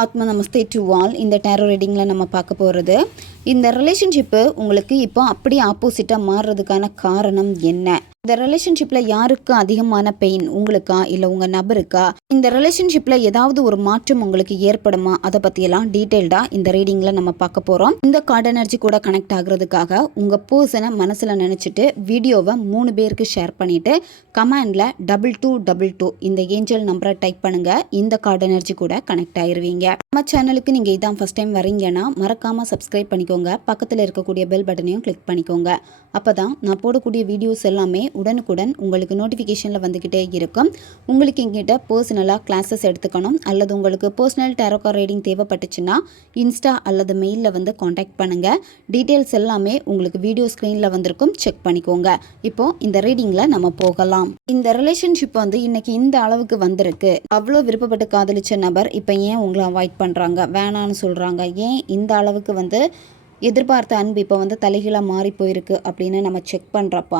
ஆத்மா நமஸ்தே to all. இந்த tarot ரீடிங்கில் நம்ம பார்க்க போகிறது, இந்த ரிலேஷன்ஷிப்பு உங்களுக்கு இப்போ அப்படியே ஆப்போசிட்டாக மாறுறதுக்கான காரணம் என்ன? இந்த ரிலேஷன்ஷிப்பில் யாருக்கு அதிகமான பெயின், உங்களுக்கா இல்லை உங்கள் நபருக்கா? இந்த ரிலேஷன்ஷிப்பில் ஏதாவது ஒரு மாற்றம் உங்களுக்கு ஏற்படுமா? அதை பற்றியெல்லாம் டீட்டெயில்டாக இந்த ரீடிங்கில் நம்ம பார்க்க போகிறோம். இந்த கார்டு எனர்ஜி கூட கனெக்ட் ஆகுறதுக்காக உங்கள் பர்சனை மனசில் நினச்சிட்டு வீடியோவை 3 பேருக்கு ஷேர் பண்ணிவிட்டு கமெண்டில் 2222 இந்த ஏஞ்சல் நம்பரை டைப் பண்ணுங்கள். இந்த கார்டு எனர்ஜி கூட கனெக்ட் ஆயிருவீங்க. நம்ம சேனலுக்கு நீங்கள் இதான் ஃபஸ்ட் டைம் வரீங்கன்னா மறக்காமல் சப்ஸ்கிரைப் பண்ணிக்கோங்க. பக்கத்தில் இருக்கக்கூடிய பெல் பட்டனையும் கிளிக் பண்ணிக்கோங்க. அப்போ தான் நான் போடக்கூடிய வீடியோஸ் எல்லாமே உடனுக்குடன் உங்களுக்கு நோட்டிஃபிகேஷனில் வந்துக்கிட்டே இருக்கும். உங்களுக்கு எங்கிட்ட பர்சனலாக கிளாஸஸ் எடுத்துக்கணும் அல்லது உங்களுக்கு பர்சனல் டேரோ கார்டு ரீடிங் தேவைப்பட்டுச்சுன்னா இன்ஸ்டா அல்லது மெயிலில் வந்து காண்டாக்ட் பண்ணுங்கள். டீட்டெயில்ஸ் எல்லாமே உங்களுக்கு வீடியோ ஸ்க்ரீனில் வந்திருக்கும், செக் பண்ணிக்கோங்க. இப்போது இந்த ரீடிங்கில் நம்ம போகலாம். இந்த ரிலேஷன்ஷிப் வந்து இன்னைக்கு இந்த அளவுக்கு வந்திருக்கு. அவ்வளோ விருப்பப்பட்டு காதலிச்ச நபர் இப்போ ஏன் உங்களை அவாய்ட் பண்ணுறாங்க, வேணான்னு சொல்கிறாங்க? ஏன் இந்த அளவுக்கு வந்து எதிர்பார்த்த அன்பு இப்போ வந்து தலைகீழாக மாறி போயிருக்கு அப்படின்னு நம்ம செக் பண்ணுறப்ப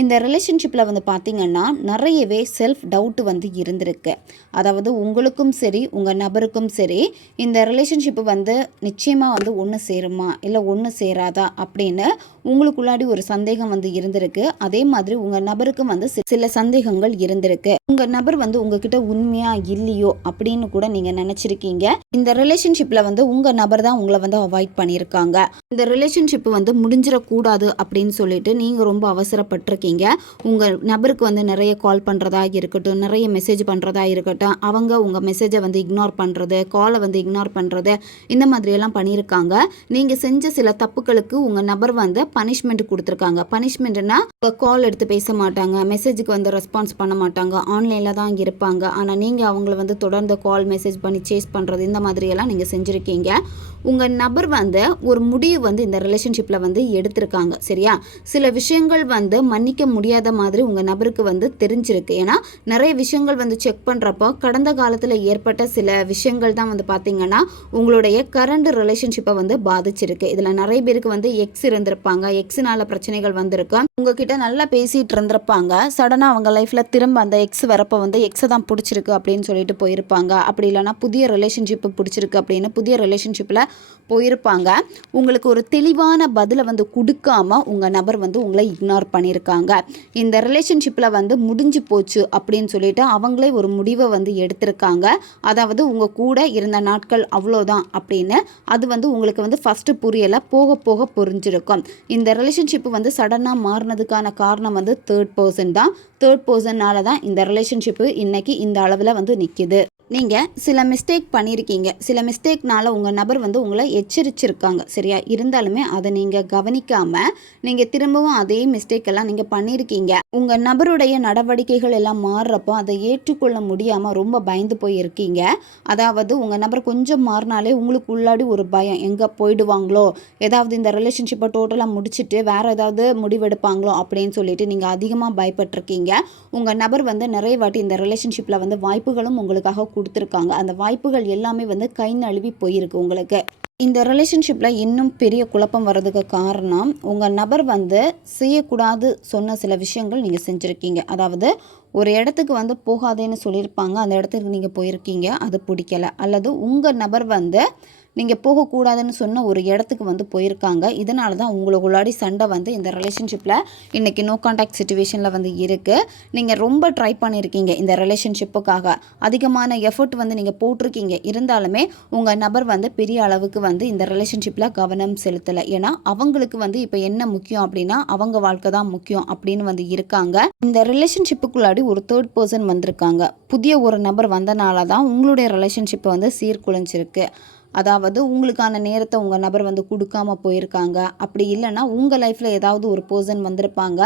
இந்த ரிலேஷன்ஷிப்பில் வந்து பார்த்திங்கன்னா நிறையவே செல்ஃப் டவுட்டு வந்து இருந்திருக்கு. அதாவது உங்களுக்கும் சரி உங்கள் நபருக்கும் சரி இந்த ரிலேஷன்ஷிப்பு வந்து நிச்சயமாக வந்து ஒன்று சேருமா இல்லை ஒன்று சேராதா அப்படின்னு உங்களுக்குள்ளாடி ஒரு சந்தேகம் வந்து இருந்திருக்கு. அதே மாதிரி உங்கள் நபருக்கும் வந்து சில சந்தேகங்கள் இருந்திருக்கு. உங்கள் நபர் வந்து உங்ககிட்ட உண்மையா இல்லையோ அப்படின்னு கூட நீங்கள் நினச்சிருக்கீங்க. இந்த ரிலேஷன்ஷிப்பில் வந்து உங்கள் நபர் தான் உங்களை வந்து அவாய்ட் பண்ணியிருக்காங்க. இந்த ரிலேஷன்ஷிப் வந்து முடிஞ்சிடக்கூடாது அப்படின்னு சொல்லிட்டு நீங்கள் ரொம்ப அவசரப்பட்டிருக்கீங்க. உங்கள் நபருக்கு வந்து நிறைய கால் பண்ணுறதா இருக்கட்டும், நிறைய மெசேஜ் பண்ணுறதா இருக்கட்டும், அவங்க உங்கள் மெசேஜை வந்து இக்னோர் பண்ணுறது, காலை வந்து இக்னோர் பண்ணுறது, இந்த மாதிரியெல்லாம் பண்ணியிருக்காங்க. நீங்கள் செஞ்ச சில தப்புக்களுக்கு உங்கள் நபர் வந்து பனிஷ்மெண்ட் கொடுத்துருக்காங்க. பனிஷ்மெண்ட்னா கால் எடுத்து பேச மாட்டாங்க, மெசேஜுக்கு வந்து ரெஸ்பான்ஸ் பண்ண மாட்டாங்க, ஆன்லைனில் தான் இருப்பாங்க. ஆனால் நீங்கள் அவங்கள வந்து தொடர்ந்து கால் மெசேஜ் பண்ணி சேஸ் பண்ணுறது, இந்த மாதிரியெல்லாம் நீங்கள் செஞ்சுருக்கீங்க. உங்கள் நபர் வந்து ஒரு முடிவு வந்து இந்த ரிலேஷன்ஷிப்பில் வந்து எடுத்திருக்காங்க. சரியா? சில விஷயங்கள் வந்து மன்னிக்க முடியாத மாதிரி உங்கள் நபருக்கு வந்து தெரிஞ்சிருக்கு. ஏன்னா நிறைய விஷயங்கள் வந்து செக் பண்ணுறப்போ கடந்த காலத்தில் ஏற்பட்ட சில விஷயங்கள் தான் வந்து பார்த்திங்கன்னா உங்களுடைய கரண்ட் ரிலேஷன்ஷிப்பை வந்து பாதிச்சிருக்கு. இதில் நிறைய பேருக்கு வந்து எக்ஸ் இருந்திருப்பாங்க, எக்ஸினால பிரச்சனைகள் வந்திருக்கு. உங்ககிட்ட நல்லா பேசிகிட்டு இருந்திருப்பாங்க. சடனாக அவங்க லைஃப்பில் திரும்ப அந்த எக்ஸ் வரப்போ வந்து எக்ஸை தான் பிடிச்சிருக்கு அப்படின்னு சொல்லிட்டு போயிருப்பாங்க. அப்படி இல்லைனா புதிய ரிலேஷன்ஷிப்பு பிடிச்சிருக்கு அப்படின்னு புதிய ரிலேஷன்ஷிப்பில் போயிருப்பாங்க. உங்களுக்கு ஒரு தெளிவான பதிலை வந்து கொடுக்காம உங்கள் நபர் வந்து உங்களை இக்னோர் பண்ணியிருக்காங்க. இந்த ரிலேஷன்ஷிப்பில் வந்து முடிஞ்சு போச்சு அப்படின்னு சொல்லிட்டு அவங்களே ஒரு முடிவை வந்து எடுத்திருக்காங்க. அதாவது உங்கள் கூட இருந்த நாட்கள் அவ்வளோதான் அப்படின்னு. அது வந்து உங்களுக்கு வந்து ஃபஸ்ட்டு புரியலை, போக போக புரிஞ்சிருக்கும். இந்த ரிலேஷன்ஷிப்பு வந்து சடனாக மாறினதுக்கான காரணம் வந்து தேர்ட் பர்சன் தான். தேர்ட் பர்சன்னால தான் இந்த ரிலேஷன்ஷிப்பு இன்னைக்கு இந்த அளவில் வந்து நிற்கிது. நீங்கள் சில மிஸ்டேக் பண்ணியிருக்கீங்க. சில மிஸ்டேக்னால உங்கள் நபர் வந்து உங்களை எச்சரிச்சிருக்காங்க. சரியா? இருந்தாலுமே அதை நீங்கள் கவனிக்காமல் நீங்கள் திரும்பவும் அதே மிஸ்டேக்கெல்லாம் நீங்கள் பண்ணியிருக்கீங்க. உங்கள் நபருடைய நடவடிக்கைகள் எல்லாம் மாறுறப்போ அதை ஏற்றுக்கொள்ள முடியாமல் ரொம்ப பயந்து போயிருக்கீங்க. அதாவது உங்கள் நபர் கொஞ்சம் மாறினாலே உங்களுக்கு உள்ளாடி ஒரு பயம், எங்கே போயிடுவாங்களோ, ஏதாவது இந்த ரிலேஷன்ஷிப்பை டோட்டலாக முடிச்சுட்டு வேறு ஏதாவது முடிவெடுப்பாங்களோ அப்படின்னு சொல்லிட்டு நீங்கள் அதிகமாக பயப்பட்டிருக்கீங்க. உங்கள் நபர் வந்து நிறைய வாட்டி இந்த ரிலேஷன்ஷிப்பில் வந்து வாய்ப்புகளும் உங்களுக்காக கொடுத்துருக்காங்க. அந்த வாய்ப்புகள் எல்லாமே வந்து கை நழுவி போயிருக்கு உங்களுக்கு. இந்த ரிலேஷன்ஷிப்பில் இன்னும் பெரிய குழப்பம் வர்றதுக்கு காரணம் உங்கள் நபர் வந்து செய்யக்கூடாது சொன்ன சில விஷயங்கள் நீங்கள் செஞ்சுருக்கீங்க. அதாவது ஒரு இடத்துக்கு வந்து போகாதேன்னு சொல்லியிருப்பாங்க, அந்த இடத்துக்கு நீங்கள் போயிருக்கீங்க, அது பிடிக்கல. அல்லது உங்கள் நபர் வந்து நீங்கள் போகக்கூடாதுன்னு சொன்ன ஒரு இடத்துக்கு வந்து போயிருக்காங்க. இதனால தான் உங்களுக்குள்ளாடி சண்டை வந்து இந்த ரிலேஷன்ஷிப்பில் இன்றைக்கி நோ கான்டாக்ட் சிச்சுவேஷனில் வந்து இருக்குது. நீங்கள் ரொம்ப ட்ரை பண்ணியிருக்கீங்க இந்த ரிலேஷன்ஷிப்புக்காக, அதிகமான எஃபர்ட் வந்து நீங்கள் போட்டிருக்கீங்க. இருந்தாலுமே உங்கள் நபர் வந்து பெரிய அளவுக்கு வந்து இந்த ரிலேஷன்ஷிப்பில் கவனம் செலுத்தலை. ஏன்னா அவங்களுக்கு வந்து இப்போ என்ன முக்கியம் அப்படின்னா அவங்க வாழ்க்கை தான் முக்கியம் அப்படின்னு வந்து இருக்காங்க. இந்த ரிலேஷன்ஷிப்புக்குள்ளாடி ஒரு தேர்ட் பர்சன் வந்திருக்காங்க. புதிய ஒரு நபர் வந்தனால தான் உங்களுடைய ரிலேஷன்ஷிப்பை வந்து சீர்குலைஞ்சிருக்கு. அதாவது உங்களுக்கான நேரத்தை உங்கள் நபர் வந்து கொடுக்காம போயிருக்காங்க. அப்படி இல்லைன்னா உங்கள் லைஃப்பில் ஏதாவது ஒரு பர்சன் வந்திருப்பாங்க,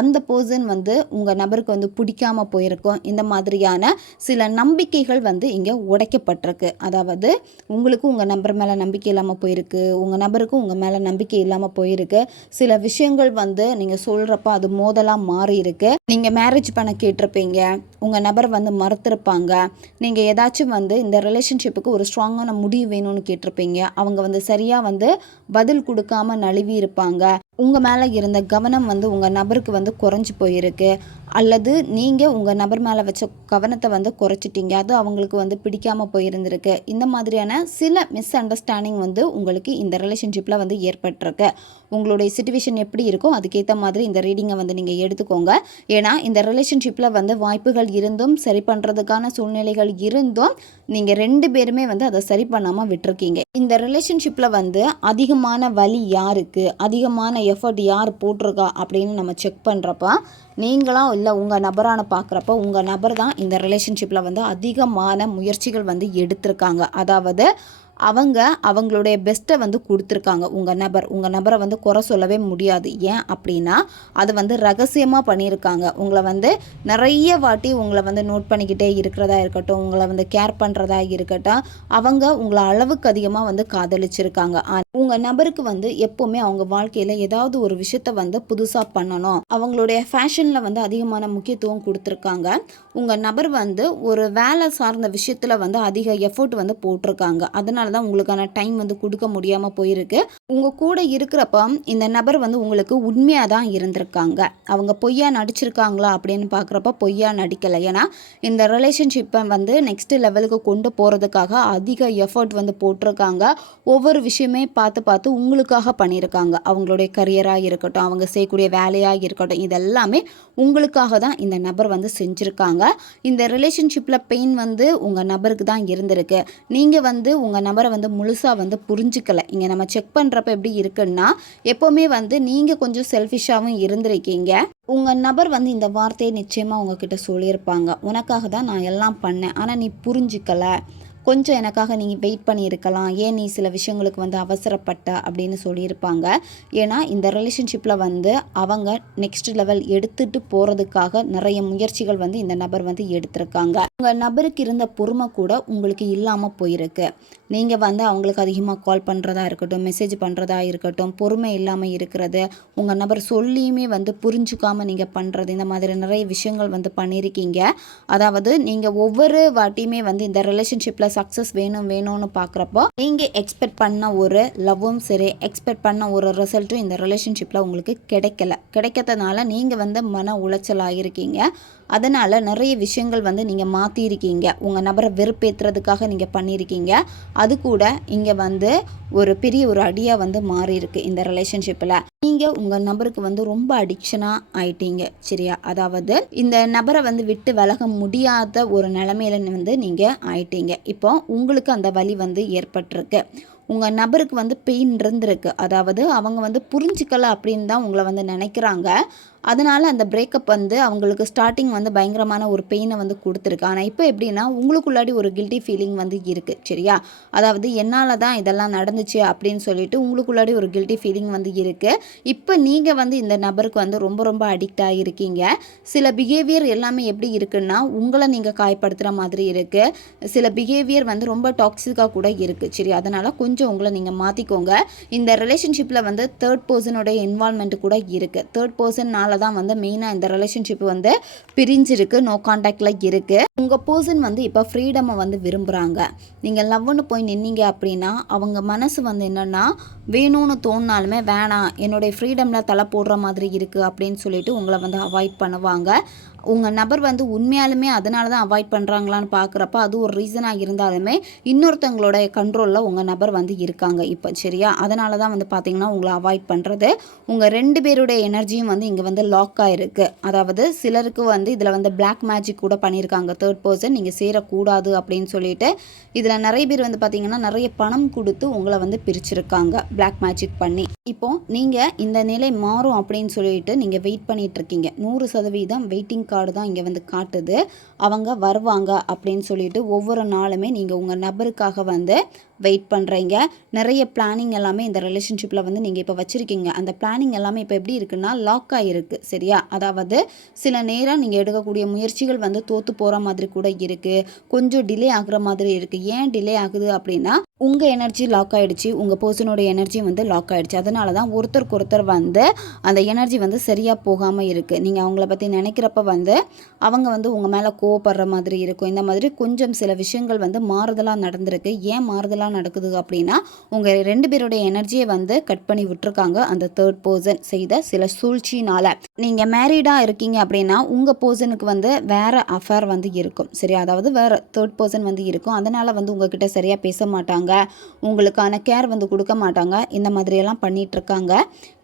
அந்த பர்சன் வந்து உங்கள் நபருக்கு வந்து பிடிக்காம போயிருக்கும். இந்த மாதிரியான சில நம்பிக்கைகள் வந்து இங்கே உடைக்கப்பட்டிருக்கு. அதாவது உங்களுக்கு உங்கள் நபர் மேலே நம்பிக்கை இல்லாமல் போயிருக்கு, உங்கள் நபருக்கும் உங்கள் மேலே நம்பிக்கை இல்லாமல் போயிருக்கு. சில விஷயங்கள் வந்து நீங்கள் சொல்கிறப்ப அது மோதலாக மாறி இருக்கு. நீங்கள் மேரேஜ் பண்ண கேட்டிருப்பீங்க, உங்கள் நபர் வந்து மறுத்திருப்பாங்க. நீங்கள் ஏதாச்சும் வந்து இந்த ரிலேஷன்ஷிப்புக்கு ஒரு ஸ்ட்ராங்கான முடிவு வேணும்னு கேட்டிருப்பீங்க, அவங்க வந்து சரியாக வந்து பதில் கொடுக்காம நழுவி இருப்பாங்க. உங்கள் மேலே இருந்த கவனம் வந்து உங்கள் நபருக்கு வந்து குறைஞ்சி போயிருக்கு, அல்லது நீங்கள் உங்கள் நபர் மேலே வச்ச கவனத்தை வந்து குறைச்சிட்டீங்க, அது அவங்களுக்கு வந்து பிடிக்காமல் போயிருந்திருக்கு. இந்த மாதிரியான சில மிஸ் அண்டர்ஸ்டாண்டிங் வந்து உங்களுக்கு இந்த ரிலேஷன்ஷிப்பில் வந்து ஏற்பட்டிருக்கு. உங்களுடைய சிச்சுவேஷன் எப்படி இருக்கோ அதுக்கேற்ற மாதிரி இந்த ரீடிங்கை வந்து நீங்கள் எடுத்துக்கோங்க. ஏன்னா இந்த ரிலேஷன்ஷிப்பில் வந்து வாய்ப்புகள் இருந்தும் சரி பண்ணுறதுக்கான சூழ்நிலைகள் இருந்தும் நீங்கள் 2 பேருமே வந்து அதை சரி பண்ணாமல் விட்டுருக்கீங்க. இந்த ரிலேஷன்ஷிப்பில் வந்து அதிகமான வலி யாருக்கு, அதிகமான எஃபர்ட் யார் போட்டிருக்கா அப்படின்னு நம்ம செக் பண்ணுறப்ப நீங்களா இல்லை உங்கள் நபரான பார்க்குறப்ப உங்கள் நபர் தான் இந்த ரிலேஷன்ஷிப்பில் வந்து அதிகமான முயற்சிகள் வந்து எடுத்திருக்காங்க. அதாவது அவங்களுடைய பெஸ்ட்டை வந்து கொடுத்துருக்காங்க. உங்கள் நபரை வந்து குறை சொல்லவே முடியாது. ஏன் அப்படின்னா அது வந்து ரகசியமாக பண்ணியிருக்காங்க. உங்களை வந்து நிறைய வாட்டி உங்களை வந்து நோட் பண்ணிக்கிட்டே இருக்கிறதா இருக்கட்டும், உங்களை வந்து கேர் பண்ணுறதா இருக்கட்டும், உங்களை அளவுக்கு அதிகமாக வந்து காதலிச்சிருக்காங்க. உங்கள் நபருக்கு வந்து எப்போவுமே அவங்க வாழ்க்கையில் ஏதாவது ஒரு விஷயத்த வந்து புதுசாக பண்ணணும், அவங்களுடைய ஃபேஷனில் வந்து அதிகமான முக்கியத்துவம் கொடுத்துருக்காங்க. உங்கள் நபர் வந்து ஒரு வேலை சார்ந்த விஷயத்தில் வந்து அதிக எஃபோர்ட் வந்து போட்டிருக்காங்க. அதனால தான் உங்களுக்கான டைம் வந்து கொடுக்க முடியாமல் போயிருக்கு. உங்கள் கூட இருக்கிறப்ப இந்த நபர் வந்து உங்களுக்கு உண்மையாக தான் இருந்திருக்காங்க. அவங்க பொய்யா நடிச்சிருக்காங்களா அப்படின்னு பார்க்குறப்ப பொய்யா நடிக்கலை. ஏன்னா இந்த ரிலேஷன்ஷிப்பை வந்து நெக்ஸ்ட் லெவலுக்கு கொண்டு போகிறதுக்காக அதிக எஃபர்ட் வந்து போட்டிருக்காங்க. ஒவ்வொரு விஷயமே பார்த்து உங்களுக்காக பண்ணியிருக்காங்க. அவங்களுடைய கரியராக இருக்கட்டும், அவங்க செய்யக்கூடிய வேலையாக இருக்கட்டும், இதெல்லாமே உங்களுக்காக தான் இந்த நபர் வந்து செஞ்சுருக்காங்க. இந்த ரிலேஷன்ஷிப்பில் பெயின் வந்து உங்கள் நபருக்கு தான் இருந்திருக்கு. நீங்கள் வந்து உங்கள் நபரை வந்து முழுசாக வந்து புரிஞ்சிக்கலை. இங்கே நம்ம செக் பண்ணுறப்ப எப்படி இருக்குன்னா, எப்போவுமே வந்து நீங்கள் கொஞ்சம் செல்ஃபிஷாகவும் இருந்திருக்கீங்க. உங்கள் நபர் வந்து இந்த வார்த்தையை நிச்சயமாக உங்ககிட்ட சொல்லியிருப்பாங்க. உனக்காக தான் நான் எல்லாம் பண்ணேன், ஆனால் நீ புரிஞ்சிக்கலை, கொஞ்சம் எனக்காக நீங்கள் வெயிட் பண்ணியிருக்கலாம், ஏன் நீ சில விஷயங்களுக்கு வந்து அவசரப்பட்ட அப்படின்னு சொல்லியிருப்பாங்க. ஏன்னா இந்த ரிலேஷன்ஷிப்பில் வந்து அவங்க நெக்ஸ்ட் லெவல் எடுத்துகிட்டு போகிறதுக்காக நிறைய முயற்சிகள் வந்து இந்த நபர் வந்து எடுத்திருக்காங்க. உங்கள் நபருக்கு இருந்த பொறுமை கூட உங்களுக்கு இல்லாமல் போயிருக்கு. நீங்கள் வந்து அவங்களுக்கு அதிகமாக கால் பண்ணுறதா இருக்கட்டும், மெசேஜ் பண்ணுறதா இருக்கட்டும், பொறுமை இல்லாமல் இருக்கிறது, உங்கள் நபர் சொல்லியுமே வந்து புரிஞ்சுக்காமல் நீங்கள் பண்ணுறது, இந்த மாதிரி நிறைய விஷயங்கள் வந்து பண்ணியிருக்கீங்க. அதாவது நீங்கள் ஒவ்வொரு வாட்டியுமே வந்து இந்த ரிலேஷன்ஷிப்பில் சக்ஸஸ் வேணும்னு பார்க்குறப்போ நீங்கள் எக்ஸ்பெக்ட் பண்ண ஒரு லவ்வும் சரி, எக்ஸ்பெக்ட் பண்ண ஒரு ரிசல்ட்டும் இந்த ரிலேஷன்ஷிப்பில் உங்களுக்கு கிடைக்கிறதுனால நீங்கள் வந்து மன உளைச்சல் ஆகியிருக்கீங்க. அதனால் நிறைய விஷயங்கள் வந்து நீங்கள் மாற்றிருக்கீங்க. உங்கள் நபரை வெறுப்பேற்றுறதுக்காக நீங்கள் பண்ணியிருக்கீங்க. அது கூட இங்கே வந்து ஒரு பெரிய ஒரு அடியாக வந்து மாறி இருக்கு இந்த ரிலேஷன்ஷிப்பில். நீங்கள் உங்கள் நபருக்கு வந்து ரொம்ப அடிக்ஷனாக ஆயிட்டீங்க. சரியா? அதாவது இந்த நபரை வந்து விட்டு விலக முடியாத ஒரு நிலைமையில வந்து நீங்கள் ஆயிட்டீங்க. இப்போ உங்களுக்கு அந்த வலி வந்து ஏற்பட்டிருக்கு. உங்கள் நபருக்கு வந்து பெயின் இருந்திருக்கு. அதாவது அவங்க வந்து புரிஞ்சிக்கல அப்படின்னு தான் உங்களை வந்து நினைக்கிறாங்க. அதனால் அந்த பிரேக்கப் வந்து அவங்களுக்கு ஸ்டார்டிங் வந்து பயங்கரமான ஒரு பெயினை வந்து கொடுத்துருக்கு. ஆனால் இப்போ எப்படின்னா உங்களுக்குள்ளாடி ஒரு கில்ட்டி ஃபீலிங் வந்து இருக்குது. சரியா? அதாவது என்னால் தான் இதெல்லாம் நடந்துச்சு அப்படின்னு சொல்லிட்டு உங்களுக்குள்ளாடி ஒரு கில்ட்டி ஃபீலிங் வந்து இருக்குது. இப்போ நீங்கள் வந்து இந்த நபருக்கு வந்து ரொம்ப ரொம்ப அடிக்ட் ஆகியிருக்கீங்க. சில பிஹேவியர் எல்லாமே எப்படி இருக்குன்னா உங்களை நீங்கள் காயப்படுத்துகிற மாதிரி இருக்குது. சில பிஹேவியர் வந்து ரொம்ப டாக்ஸிக்காக கூட இருக்குது. சரி, அதனால் கொஞ்சம் உங்களை நீங்கள் மாற்றிக்கோங்க. இந்த ரிலேஷன்ஷிப்பில் வந்து தேர்ட் பர்சனோட இன்வால்மெண்ட் கூட இருக்குது. தேர்ட் பர்சன்னால தான் வந்து மெயினாக இந்த ரிலேஷன்ஷிப் வந்து பிரிஞ்சிருக்கு, நோ கான்டாக்டில் இருக்குது. உங்கள் பர்சன் வந்து இப்போ ஃப்ரீடமை வந்து விரும்புகிறாங்க. நீங்கள் லவ்னு போய் நின்னீங்க அப்படின்னா அவங்க மனசு வந்து என்னென்னா வேணும்னு தோணினாலுமே வேணாம், என்னுடைய ஃப்ரீடமில் தலை போடுற மாதிரி இருக்குது அப்படின்னு சொல்லிட்டு உங்களை வந்து அவாய்ட் பண்ணுவாங்க. உங்கள் நபர் வந்து உண்மையாலுமே அதனால தான் அவாய்ட் பண்ணுறாங்களான்னு பார்க்குறப்ப அது ஒரு ரீசனாக இருந்தாலுமே இன்னொருத்தவங்களோட கண்ட்ரோலில் உங்கள் நபர் வந்து இருக்காங்க இப்போ. சரியா? அதனால தான் வந்து பார்த்திங்கன்னா உங்களை அவாய்ட் பண்ணுறது. உங்கள் 2 பேருடைய எனர்ஜியும் வந்து இங்கே வந்து லாக் ஆகிருக்கு. அதாவது சிலருக்கு வந்து இதில் வந்து பிளாக் மேஜிக் கூட பண்ணியிருக்காங்க. தேர்ட் பர்சன் நீங்கள் சேரக்கூடாது அப்படின்னு சொல்லிட்டு இதில் நிறைய பேர் வந்து பார்த்திங்கன்னா நிறைய பணம் கொடுத்து உங்களை வந்து பிரிச்சிருக்காங்க பிளாக் மேஜிக் பண்ணி. இப்போ நீங்கள் இந்த நிலை மாறும் அப்படின்னு சொல்லிட்டு நீங்கள் வெயிட் பண்ணிட்டு இருக்கீங்க. 100% வெயிட்டிங் கார்டு தான் இங்கே வந்து காட்டுது. அவங்க வருவாங்க அப்படின்னு சொல்லிட்டு ஒவ்வொரு நாளுமே நீங்கள் உங்கள் நபருக்காக வந்து வெயிட் பண்ணுறீங்க. நிறைய பிளானிங் எல்லாமே இந்த ரிலேஷன்ஷிப்பில் வந்து நீங்கள் இப்போ வச்சுருக்கீங்க. அந்த பிளானிங் எல்லாமே இப்போ எப்படி இருக்குன்னா லாக் ஆகிருக்கு. சரியா? அதாவது சில நேரம் நீங்கள் எடுக்கக்கூடிய முயற்சிகள் வந்து தோற்று போகிற மாதிரி கூட இருக்குது, கொஞ்சம் டிலே ஆகுற மாதிரி இருக்குது. ஏன் டிலே ஆகுது அப்படின்னா உங்கள் எனர்ஜி லாக் ஆகிடுச்சு, உங்கள் பர்சனோட எனர்ஜி வந்து லாக் ஆகிடுச்சு. அதனால தான் ஒருத்தருக்கு ஒருத்தர் வந்து அந்த எனர்ஜி வந்து சரியாக போகாமல் இருக்குது. நீங்கள் அவங்கள பற்றி நினைக்கிறப்ப வந்து அவங்க வந்து உங்கள் மேலே கோவப்படுற மாதிரி இருக்கும். இந்த மாதிரி கொஞ்சம் சில விஷயங்கள் வந்து மாறுதலாக நடந்திருக்கு. ஏன் மாறுதலாக என்னெல்லாம் நடக்குது அப்படின்னா உங்கள் 2 பேருடைய எனர்ஜியை வந்து கட் பண்ணி விட்டுருக்காங்க அந்த தேர்ட் பர்சன் செய்த சில சூழ்ச்சினால். நீங்கள் மேரீடாக இருக்கீங்க அப்படின்னா உங்கள் பர்சனுக்கு வந்து வேறு அஃபேர் வந்து இருக்கும் சரி, அதாவது வேறு தேர்ட் பர்சன் வந்து இருக்கும். அதனால் வந்து உங்ககிட்ட சரியாக பேச மாட்டாங்க, உங்களுக்கான கேர் வந்து கொடுக்க மாட்டாங்க, இந்த மாதிரியெல்லாம் பண்ணிகிட்ருக்காங்க.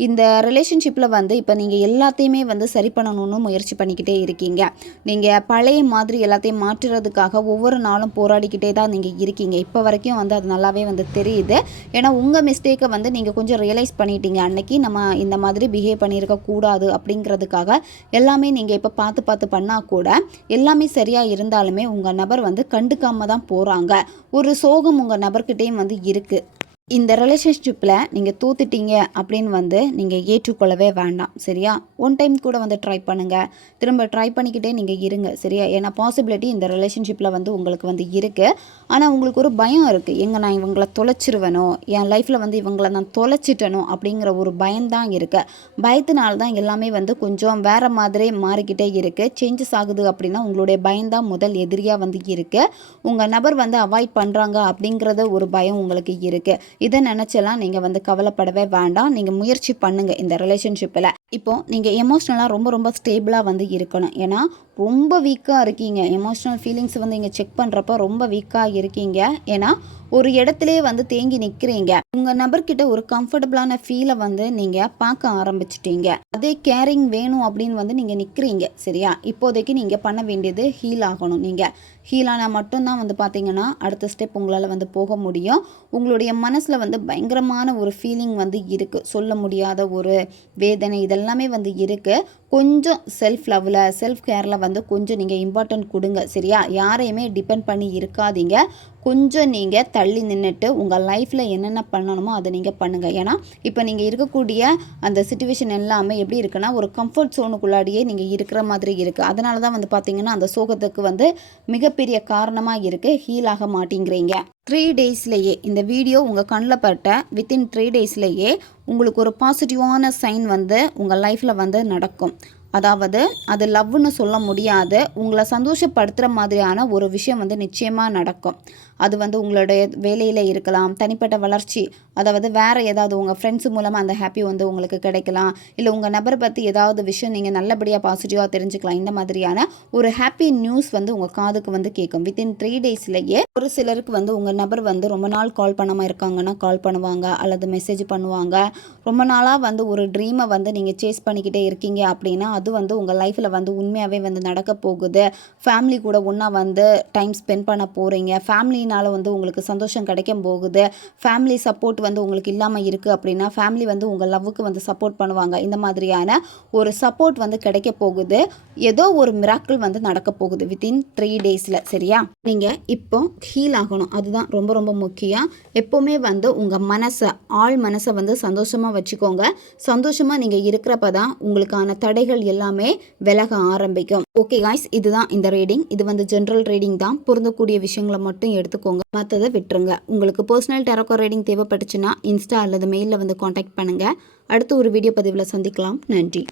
இந்த ரிலேஷன்ஷிப்பில் வந்து இப்போ நீங்கள் எல்லாத்தையுமே வந்து சரி பண்ணணும்னு முயற்சி பண்ணிக்கிட்டே இருக்கீங்க. நீங்கள் பழைய மாதிரி எல்லாத்தையும் மாற்றுறதுக்காக ஒவ்வொரு நாளும் போராடிக்கிட்டே தான் நீங்கள் இருக்கீங்க. இப்போ வரைக்கும் வந்து அது நல்லாவே வந்து தெரியுது. ஏன்னா உங்கள் மிஸ்டேக்கை வந்து நீங்கள் கொஞ்சம் ரியலைஸ் பண்ணிட்டீங்க. அன்னைக்கு நம்ம இந்த மாதிரி பிஹேவ் பண்ணியிருக்க கூடாது அப்படிங்கிறதுக்காக எல்லாமே நீங்கள் இப்போ பார்த்து பார்த்து பண்ணால் கூட எல்லாமே சரியாக இருந்தாலுமே உங்கள் நபர் வந்து கண்டுக்காம தான் போகிறாங்க. ஒரு சோகம் உங்கள் நபர்கிட்டையும் வந்து இருக்குது. இந்த ரிலேஷன்ஷிப்பில் நீங்கள் தோத்துட்டீங்க அப்படின்னு வந்து நீங்கள் ஏற்றுக்கொள்ளவே வேண்டாம் சரியா. ஒன் டைம் கூட வந்து ட்ரை பண்ணுங்கள், திரும்ப ட்ரை பண்ணிக்கிட்டே நீங்கள் இருங்க சரியா. ஏன்னா பாசிபிலிட்டி இந்த ரிலேஷன்ஷிப்பில் வந்து உங்களுக்கு வந்து இருக்குது. ஆனால் உங்களுக்கு ஒரு பயம் இருக்குது, எங்கே நான் இவங்களை தொலைச்சிருவேனோ, என் லைஃப்பில் வந்து இவங்களை நான் தொலைச்சிட்டனோ அப்படிங்கிற ஒரு பயம்தான் இருக்குது. பயத்தினால தான் எல்லாமே வந்து கொஞ்சம் வேறு மாதிரி மாறிக்கிட்டே இருக்குது. சேஞ்சஸ் ஆகுது அப்படின்னா உங்களுடைய பயம்தான் முதல் எதிரியாக வந்து இருக்குது. உங்கள் நபர் வந்து அவாய்ட் பண்ணுறாங்க அப்படிங்கிறத ஒரு பயம் உங்களுக்கு இருக்குது. இதை நினச்செல்லாம் நீங்கள் வந்து கவலைப்படவே வேண்டாம். நீங்கள் முயற்சி பண்ணுங்கள் இந்த ரிலேஷன்ஷிப்பில். இப்போது நீங்கள் எமோஷ்னலாக ரொம்ப ஸ்டேபிளாக வந்து இருக்கணும். ஏன்னா ரொம்ப வீக்காக இருக்கீங்க. எமோஷ்னல் ஃபீலிங்ஸ் வந்து இங்கே செக் பண்ணுறப்ப ரொம்ப வீக்காக இருக்கீங்க. ஏன்னா ஒரு இடத்துலே வந்து தேங்கி நிற்கிறீங்க. உங்கள் நபர்கிட்ட ஒரு கம்ஃபர்டபுளான ஃபீலை வந்து நீங்கள் பார்க்க ஆரம்பிச்சிட்டீங்க. அதே கேரிங் வேணும் அப்படின்னு வந்து நீங்கள் நிற்கிறீங்க சரியா. இப்போதைக்கு நீங்கள் பண்ண வேண்டியது ஹீல் ஆகணும். நீங்கள் ஹீல் ஆனால் மட்டும்தான் வந்து பார்த்தீங்கன்னா அடுத்த ஸ்டெப் உங்களால் வந்து போக முடியும். உங்களுடைய மனசில் வந்து பயங்கரமான ஒரு ஃபீலிங் வந்து இருக்குது, சொல்ல முடியாத ஒரு வேதனை இதெல்லாமே வந்து இருக்குது. கொஞ்சம் செல்ஃப் லவ்வில் செல்ஃப் கேரில் வந்து கொஞ்சம் நீங்கள் இம்பார்ட்டன்ட் கொடுங்க சரியா. யாரையுமே டிபெண்ட் பண்ணி இருக்காதீங்க. கொஞ்சம் நீங்கள் தள்ளி நின்றுட்டு உங்கள் லைஃப்பில் என்னென்ன பண்ணணுமோ அதை நீங்கள் பண்ணுங்கள். ஏன்னா இப்போ நீங்கள் இருக்கக்கூடிய அந்த சிச்சுவேஷன் எல்லாமே எப்படி இருக்குன்னா ஒரு கம்ஃபர்ட் ஜோனுக்குள்ளாடியே நீங்கள் இருக்கிற மாதிரி இருக்குது. அதனால தான் வந்து பார்த்தீங்கன்னா அந்த சோகத்துக்கு வந்து மிகப்பெரிய காரணமாக இருக்குது. ஹீல் ஆக மாட்டேங்கிறீங்க. 3 டேஸ்லேயே இந்த வீடியோ உங்கள் கண்ணில் பட்ட வித்தின் 3 டேஸ்லேயே உங்களுக்கு ஒரு பாசிட்டிவான சைன் வந்து உங்கள் லைஃப்பில் வந்து நடக்கும். அதாவது அது லவ்னு சொல்ல முடியாது, உங்களை சந்தோஷப்படுத்துகிற மாதிரியான ஒரு விஷயம் வந்து நிச்சயமாக நடக்கும். அது வந்து உங்களுடைய வேலையில் இருக்கலாம், தனிப்பட்ட வளர்ச்சி, அதாவது வேறு ஏதாவது உங்கள் ஃப்ரெண்ட்ஸ் மூலமாக அந்த ஹாப்பி வந்து உங்களுக்கு கிடைக்கலாம். இல்லை உங்கள் நபரை பற்றி ஏதாவது விஷயம் நீங்கள் நல்லபடியாக பாசிட்டிவாக தெரிஞ்சுக்கலாம். இந்த மாதிரியான ஒரு ஹாப்பி நியூஸ் வந்து உங்கள் காதுக்கு வந்து கேட்கும். வித்தின் 3 டேஸ்லேயே ஒரு சிலருக்கு வந்து உங்கள் நபர் வந்து ரொம்ப நாள் கால் பண்ணாமல் இருக்காங்கன்னா கால் பண்ணுவாங்க அல்லது மெசேஜ் பண்ணுவாங்க. ரொம்ப நாளாக வந்து ஒரு ட்ரீமை வந்து நீங்கள் சேஸ் பண்ணிக்கிட்டே இருக்கீங்க அப்படின்னா அது வந்து உங்கள் லைஃப்பில் வந்து உண்மையாகவே வந்து நடக்க போகுது. ஃபேமிலி கூட ஒன்றா வந்து டைம் ஸ்பெண்ட் பண்ண போகிறீங்க. ஃபேமிலினால் வந்து உங்களுக்கு சந்தோஷம் கிடைக்க போகுது. ஃபேமிலி சப்போர்ட் வந்து உங்களுக்கு இல்லாமல் இருக்குது அப்படின்னா ஃபேமிலி வந்து உங்கள் லவ்வுக்கு வந்து சப்போர்ட் பண்ணுவாங்க. இந்த மாதிரியான ஒரு சப்போர்ட் வந்து கிடைக்க போகுது. ஏதோ ஒரு மிராக்கிள் வந்து நடக்க போகுது வித்தின் 3 டேஸில் சரியா. நீங்கள் இப்போ ஹீல் ஆகணும், அதுதான் ரொம்ப முக்கியம். எப்போவுமே வந்து உங்கள் மனசை ஆள் மனசை வந்து சந்தோஷமாக வச்சுக்கோங்க. சந்தோஷமாக நீங்கள் இருக்கிறப்ப தான் உங்களுக்கான தடைகள் எல்லாமே விலக ஆரம்பிக்கும். ஓகே காய்ஸ், இதுதான் இந்த ரீடிங். இது வந்து ஜென்ரல் ரீடிங் தான், பொருந்தக்கூடிய விஷயங்களை மட்டும் எடுத்துக்கோங்க, மற்றதை விட்டுருங்க. உங்களுக்கு பர்சனல் டேரோக்கோ ரீடிங் தேவைப்பட்டுச்சுன்னா இன்ஸ்டா அல்லது மெயிலில் வந்து காண்டாக்ட் பண்ணுங்கள். அடுத்து ஒரு வீடியோ பதிவில் சந்திக்கலாம். நன்றி.